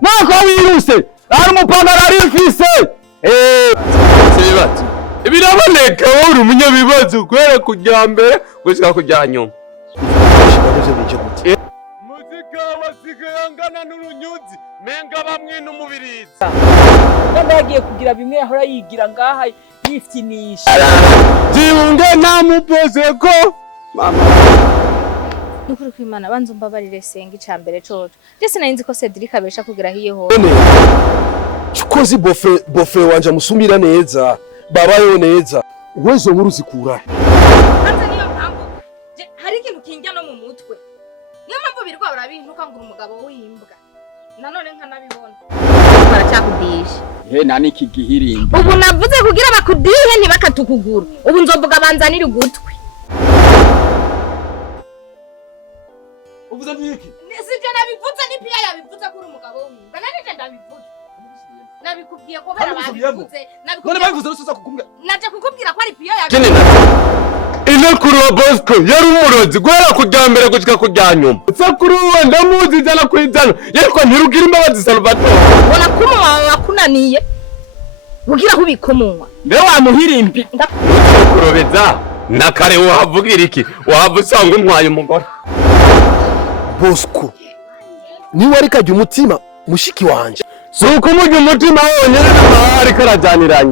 Mwako wiruse ari umupantaro ari mfise sebati biraboneka wowe uri umunyabibazo kwera kujya mbere gushika kujya nyuma muzika wasigangana n'urunyuzi menga bamwe n'umubiriza kandi yagiye kugira bimwe yahora yigira ngaha yifitinisha jiunge namupoze ko mama nukuri kwimana banzo mbabarire senga icambere coco jese narinzi ko Cedric abesha kugira hiye ho Chukozi bofe wanje musumira neza babayo neza uwezo nkuru zikura hanze niyo mpamvu hari ikintu kinjya no mu mutwe niyo mpamvu birwa barabintuka ngura umugabo w'imbwa nanone nkanabibona baracyakudisha nani iki gihirimbi ubu navuze kugira bakudihe ntibakatukugura ubu nzovuga banzanira ugutwi uvuze niki sije nabivuze ni pia yabivuze kuri umugabo w'imbwa nanije ndabivuze nabikubwiye ko barabivuze none babivuze rusuza kukumbwa naje kukubwira ko ari pia yabivuze ine kuri Bosco yari umurozi gwera kujya mbere gushika kujya nyuma sa kuri uwe ndamuzi jana kwijana yeko ntirugira imbabazi Salvatore bona kumunwa wakunaniye bugira kubikomunwa mbe wamuhirimbi kurobeza nakare wavugira iki wavusanga untwaye umugore Bosco niwe ari kajya umutima mushiki wanje suko umujya umutima wonyene n'amahari karajyaniranye